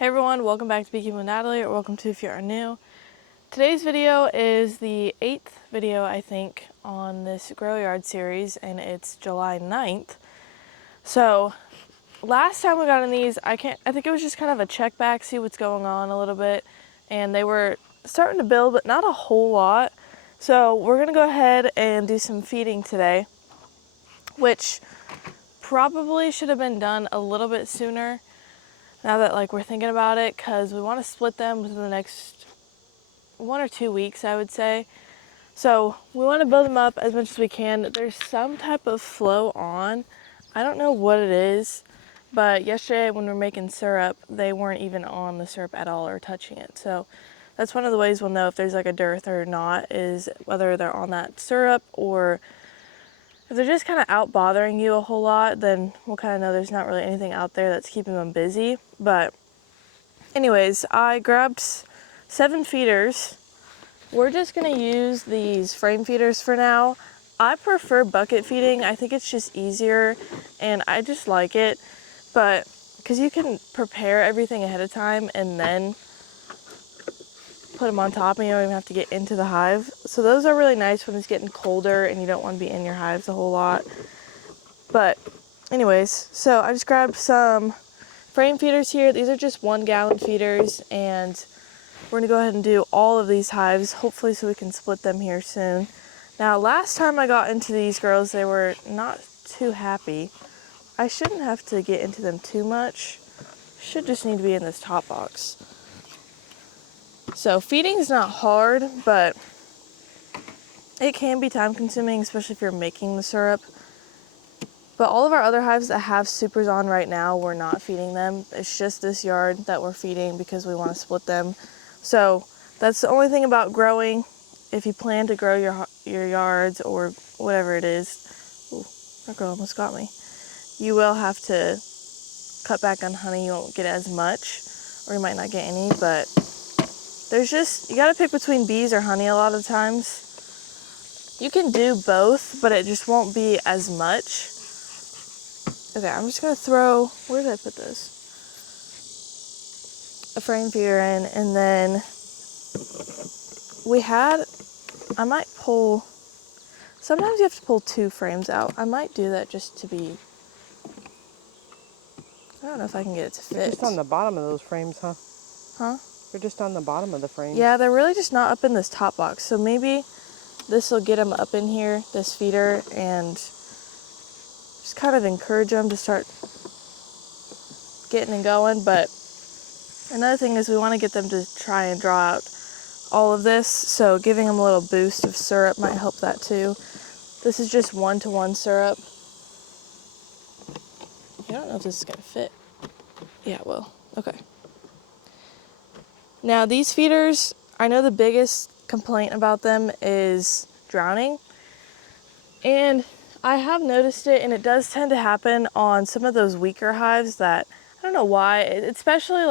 Hey everyone, welcome back to Beekeeping with Natalie, or welcome to if you are new. Today's video is the 8th video, I think, on this grow yard series, and it's July 9th. So, last time we got in these, I think it was just kind of a check back, see what's going on a little bit, and they were starting to build, but not a whole lot. So, we're gonna go ahead and do some feeding today, which probably should have been done a little bit sooner. Now that we're thinking about it, because we want to split them within the next 1 or 2 weeks, I would say. So we want to build them up as much as we can. There's some type of flow on. I don't know what it is, but yesterday when we were making syrup, they weren't even on the syrup at all or touching it. So that's one of the ways we'll know if there's like a dearth or not, is whether they're on that syrup, or if they're just kind of out bothering you a whole lot, then we'll kind of know there's not really anything out there that's keeping them busy. But anyways, I grabbed 7 feeders. We're just gonna use these frame feeders for now. I prefer bucket feeding. I think it's just easier and I just like it. But because you can prepare everything ahead of time and then put them on top and you don't even have to get into the hive. So those are really nice when it's getting colder and you don't want to be in your hives a whole lot. But anyways, so I just grabbed some frame feeders here. These are just 1 gallon feeders, and we're gonna go ahead and do all of these hives, hopefully so we can split them here soon. Now, last time I got into these girls, they were not too happy. I shouldn't have to get into them too much. Should just need to be in this top box. So feeding is not hard, but it can be time consuming, especially if you're making the syrup. But all of our other hives that have supers on right now, we're not feeding them. It's just this yard that we're feeding because we want to split them. So that's the only thing about growing. If you plan to grow your yards or whatever it is, ooh, that girl almost got me. You will have to cut back on honey. You won't get as much, or you might not get any. But you gotta pick between bees or honey a lot of times. You can do both, but it just won't be as much. Okay, I'm just gonna throw, where did I put this? A frame feeder in, and then I might pull, sometimes you have to pull 2 frames out. I might do that just to be, I don't know if I can get it to fit. Just on the bottom of those frames, huh? Huh? They're just on the bottom of the frames. Yeah, they're really just not up in this top box. So maybe this will get them up in here, this feeder, and just kind of encourage them to start getting and going. But another thing is we want to get them to try and draw out all of this, so giving them a little boost of syrup might help that too. This is just 1-to-1 syrup. I don't know if this is gonna fit. Yeah, it will. Okay. Now these feeders, I know the biggest complaint about them is drowning, and I have noticed it, and it does tend to happen on some of those weaker hives that, I don't know why, especially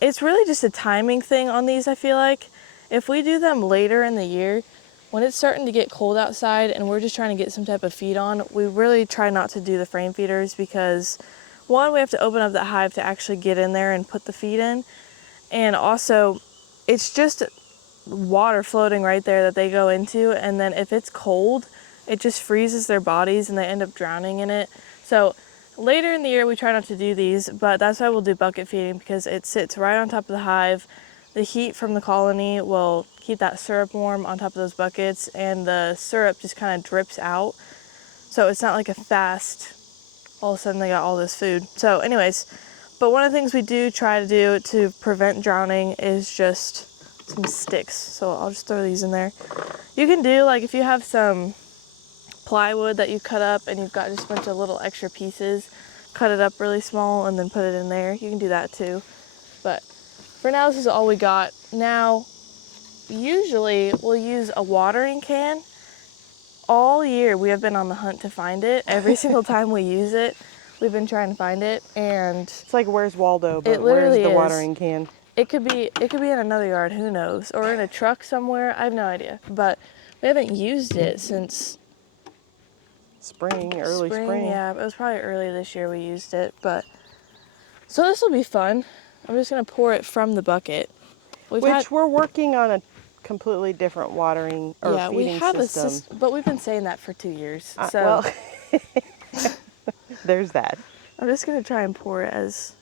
it's really just a timing thing on these. I feel like if we do them later in the year, when it's starting to get cold outside and we're just trying to get some type of feed on, we really try not to do the frame feeders, because 1, we have to open up that hive to actually get in there and put the feed in, and also it's just water floating right there that they go into, and then if it's cold, it just freezes their bodies and they end up drowning in it. So later in the year, we try not to do these, but that's why we'll do bucket feeding, because it sits right on top of the hive. The heat from the colony will keep that syrup warm on top of those buckets, and the syrup just kind of drips out. So it's not like a fast, all of a sudden they got all this food. So anyways, but one of the things we do try to do to prevent drowning is just some sticks. So I'll just throw these in there. You can do, if you have some plywood that you cut up and you've got just a bunch of little extra pieces, cut it up really small and then put it in there. You can do that too. But for now, this is all we got. Now, usually we'll use a watering can. All year we have been on the hunt to find it. Every single time we use it, we've been trying to find it, and it's like, where's Waldo, but it literally where's the watering can? It could be in another yard, who knows, or in a truck somewhere. I have no idea. But we haven't used it since early spring. Yeah, it was probably early this year we used it. But so this will be fun. I'm just gonna pour it from the bucket. Which we're working on a completely different watering or yeah, we feeding have a system. system, but we've been saying that for 2 years. So Well, there's that. I'm just gonna try and pour it as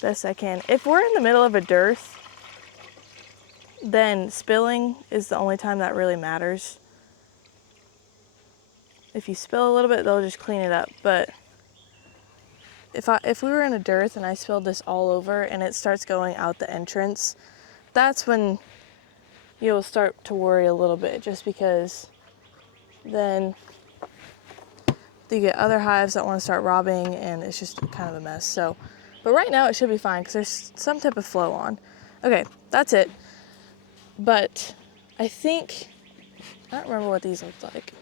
best I can. If we're in the middle of a dearth, then spilling is the only time that really matters. If you spill a little bit, they'll just clean it up. But if we were in a dearth and I spilled this all over and it starts going out the entrance, that's when you'll start to worry a little bit, just because then you get other hives that want to start robbing and it's just kind of a mess. So, but right now it should be fine because there's some type of flow on. Okay, that's it. But I think, I don't remember what these looked like.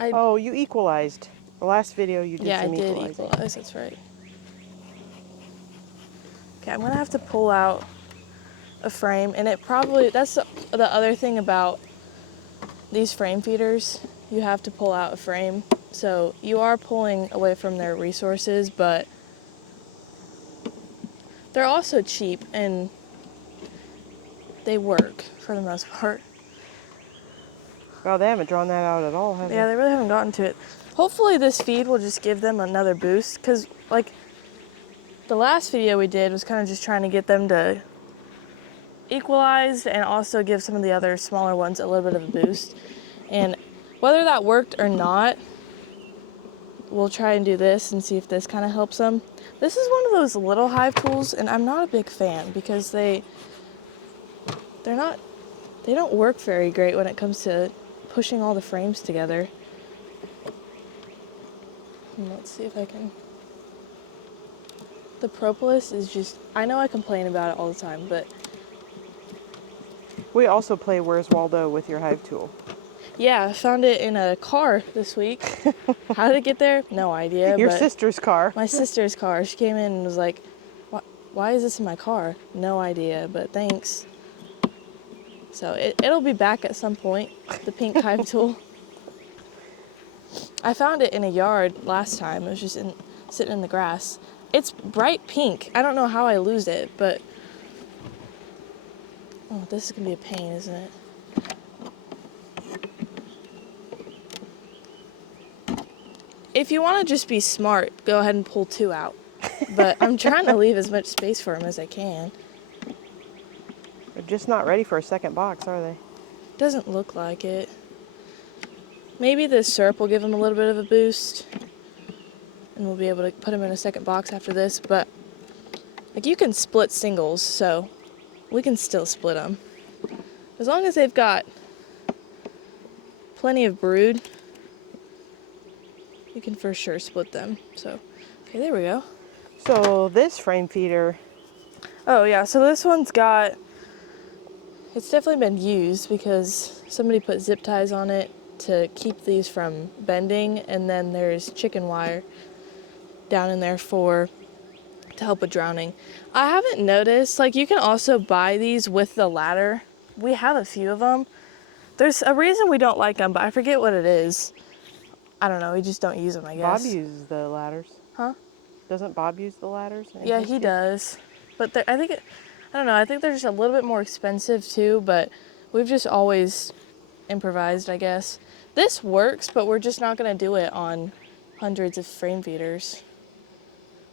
Oh, you equalized. The last video you did Yeah, I some did equalizing. equalize, that's right. Okay, I'm gonna have to pull out a frame, and it probably, that's the other thing about these frame feeders. You have to pull out a frame. So you are pulling away from their resources, but they're also cheap and they work for the most part. Well, they haven't drawn that out at all, have Yeah, they? they really haven't gotten to it. Hopefully this feed will just give them another boost, because like the last video we did was kind of just trying to get them to equalize and also give some of the other smaller ones a little bit of a boost. And whether that worked or not, we'll try and do this and see if this kind of helps them. This is one of those little hive tools, and I'm not a big fan because they don't work very great when it comes to pushing all the frames together. And let's see if I can. The propolis is just, I know I complain about it all the time, but We also play Where's Waldo with your hive tool. yeah, I found it in a car this week. How did it get there? No idea. Your but sister's car. My sister's car. She came in and was like, why is this in my car? No idea, but thanks. So it'll be back at some point, the pink hive tool. I found it in a yard last time. It was just sitting in the grass. It's bright pink. I don't know how I lose it, but oh, this is gonna be a pain, isn't it? If you want to just be smart, go ahead and pull 2 out. But I'm trying to leave as much space for them as I can. They're just not ready for a second box, are they? Doesn't look like it. Maybe the syrup will give them a little bit of a boost, and we'll be able to put them in a second box after this. But like, you can split singles, so we can still split them as long as they've got plenty of brood. You can for sure split them. So, okay, there we go. So this frame feeder, Oh yeah, so this one's got, it's definitely been used because somebody put zip ties on it to keep these from bending, and then there's chicken wire down in there to help with drowning. I haven't noticed, like, you can also buy these with the ladder. We have a few of them. There's a reason we don't like them, but I forget what it is. I don't know, we just don't use them, I guess. Bob uses the ladders. Huh? Doesn't Bob use the ladders? Yeah, he does. But I don't know, I think they're just a little bit more expensive too, but we've just always improvised, I guess. This works, but we're just not gonna do it on hundreds of frame feeders.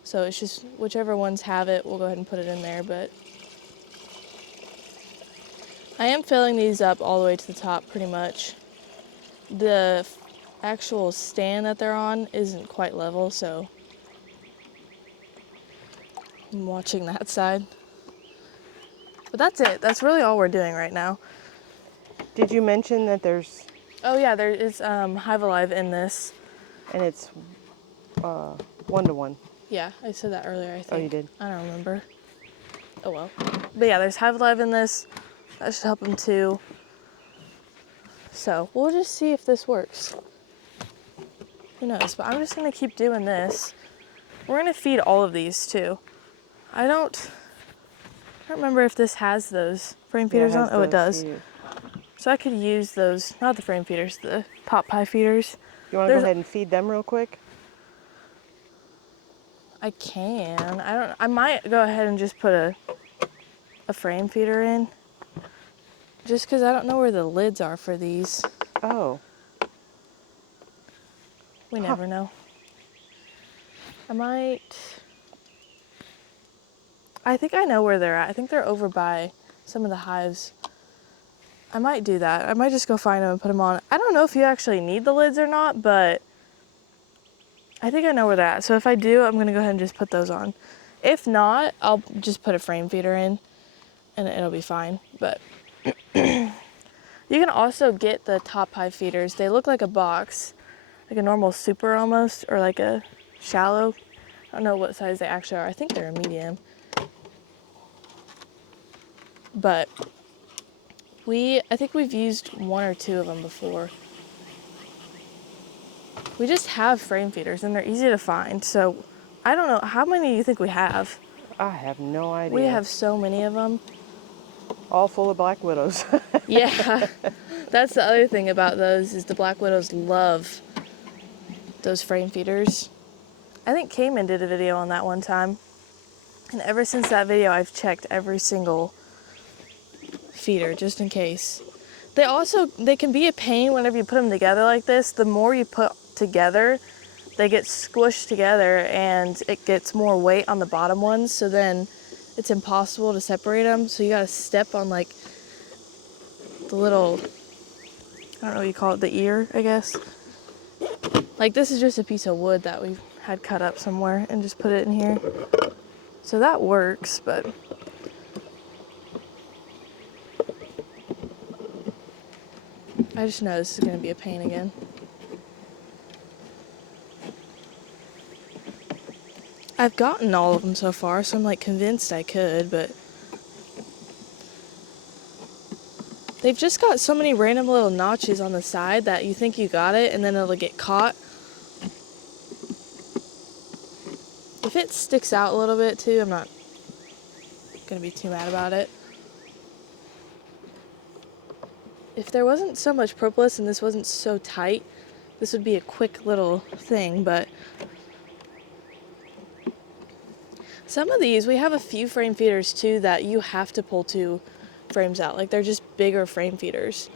So it's just whichever ones have it, we'll go ahead and put it in there. But I am filling these up all the way to the top pretty much. The actual stand that they're on isn't quite level, so I'm watching that side. But that's it. That's really all we're doing right now. Did you mention that there's... Oh yeah, there is Hive Alive in this. And it's 1-to-1. Yeah, I said that earlier, I think. Oh, you did? I don't remember. Oh well. But yeah, there's Hive Alive in this. That should help them too. So we'll just see if this works. Who knows? But I'm just gonna keep doing this. We're gonna feed all of these too. I don't remember if this has those frame feeders on. Oh, it does. Feeders. So I could use those, not the frame feeders, the pot pie feeders. You want to go ahead and feed them real quick? I can. I might go ahead and just put a frame feeder in. Just because I don't know where the lids are for these. Oh. We never know. I think I know where they're at. I think they're over by some of the hives. I might do that. I might just go find them and put them on. I don't know if you actually need the lids or not, but I think I know where they're at. So if I do, I'm gonna go ahead and just put those on. If not, I'll just put a frame feeder in and it'll be fine. But you can also get the top hive feeders. They look like a box, like a normal super almost, or like a shallow. I don't know what size they actually are. I think they're a medium. But I think we've used 1 or 2 of them before. We just have frame feeders and they're easy to find. So I don't know, how many do you think we have? I have no idea. We have so many of them. All full of black widows. Yeah, that's the other thing about those is the black widows love those frame feeders. I think Cayman did a video on that one time. And ever since that video, I've checked every single feeder just in case. They can be a pain whenever you put them together like this. The more you put together, they get squished together and it gets more weight on the bottom ones. So then it's impossible to separate them. So you gotta step on like the little, I don't know what you call it, the ear, I guess. Like this is just a piece of wood that we had cut up somewhere and just put it in here. So that works, but I just know this is gonna be a pain again. I've gotten all of them so far, so I'm like convinced I could, but they've just got so many random little notches on the side that you think you got it and then it'll get caught. If it sticks out a little bit too, I'm not gonna be too mad about it. If there wasn't so much propolis and this wasn't so tight, this would be a quick little thing, but some of these, we have a few frame feeders too that you have to pull 2 frames out. Like they're just bigger frame feeders.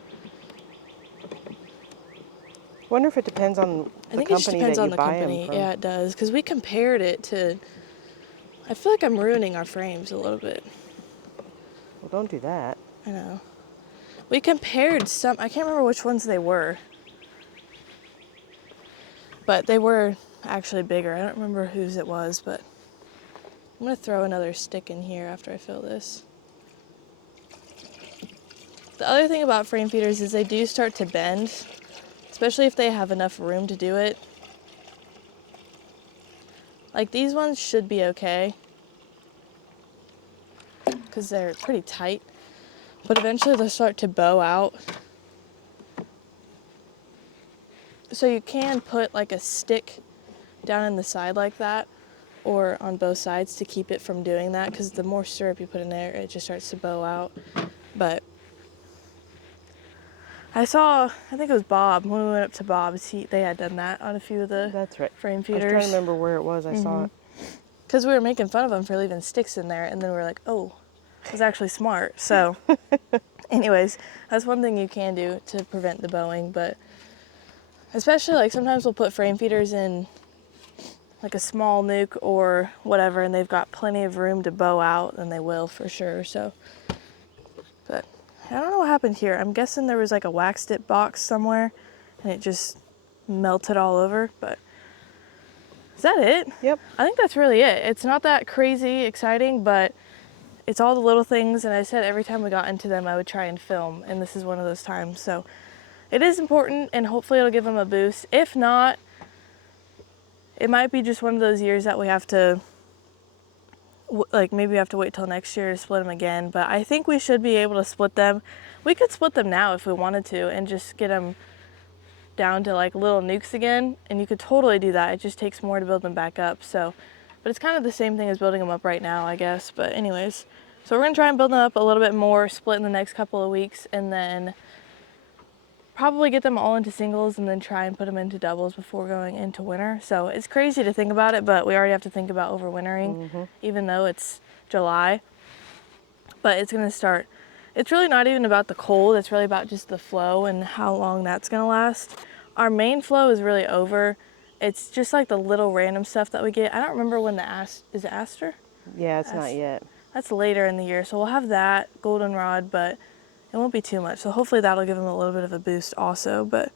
Wonder if it depends on I the think it just company depends that on you the buy company. them from. Yeah, it does. Because we compared it to, I feel like I'm ruining our frames a little bit. Well, don't do that. I know. We compared some, I can't remember which ones they were. But they were actually bigger. I don't remember whose it was, but I'm going to throw another stick in here after I fill this. The other thing about frame feeders is they do start to bend, especially if they have enough room to do it. Like these ones should be okay because they're pretty tight, but eventually they'll start to bow out. So you can put like a stick down in the side like that or on both sides to keep it from doing that, because the more syrup you put in there, it just starts to bow out. But I think it was Bob, when we went up to Bob's, they had done that on a few of the That's right. frame I was feeders. trying to remember where it was. I saw it. Because we were making fun of them for leaving sticks in there, and then we were like, oh, it was actually smart. So anyways, that's one thing you can do to prevent the bowing, but especially like sometimes we'll put frame feeders in like a small nuke or whatever, and they've got plenty of room to bow out, then they will for sure. So, but I don't know what happened here. I'm guessing there was like a wax dip box somewhere and it just melted all over, but is that it? Yep. I think that's really it. It's not that crazy exciting, but it's all the little things, and I said every time we got into them I would try and film, and this is one of those times. So it is important, and hopefully it'll give them a boost. If not, it might be just one of those years that we have to, like maybe we have to wait till next year to split them again, but I think we should be able to split them. We could split them now if we wanted to and just get them down to like little nukes again, and you could totally do that. It just takes more to build them back up. So, but it's kind of the same thing as building them up right now, I guess. But anyways, so we're gonna try and build them up a little bit more, split in the next couple of weeks, and then probably get them all into singles and then try and put them into doubles before going into winter. So it's crazy to think about it, but we already have to think about overwintering, even though it's July. But it's going to start. It's really not even about the cold. It's really about just the flow and how long that's going to last. Our main flow is really over. It's just like the little random stuff that we get. I don't remember when is it aster? Yeah, it's not yet. That's later in the year. So we'll have that goldenrod, but it won't be too much. So hopefully that'll give them a little bit of a boost also. But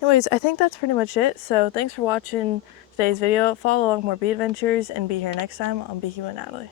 anyways, I think that's pretty much it. So thanks for watching today's video. Follow along more bee adventures and be here next time on Beekeeping with Natalie.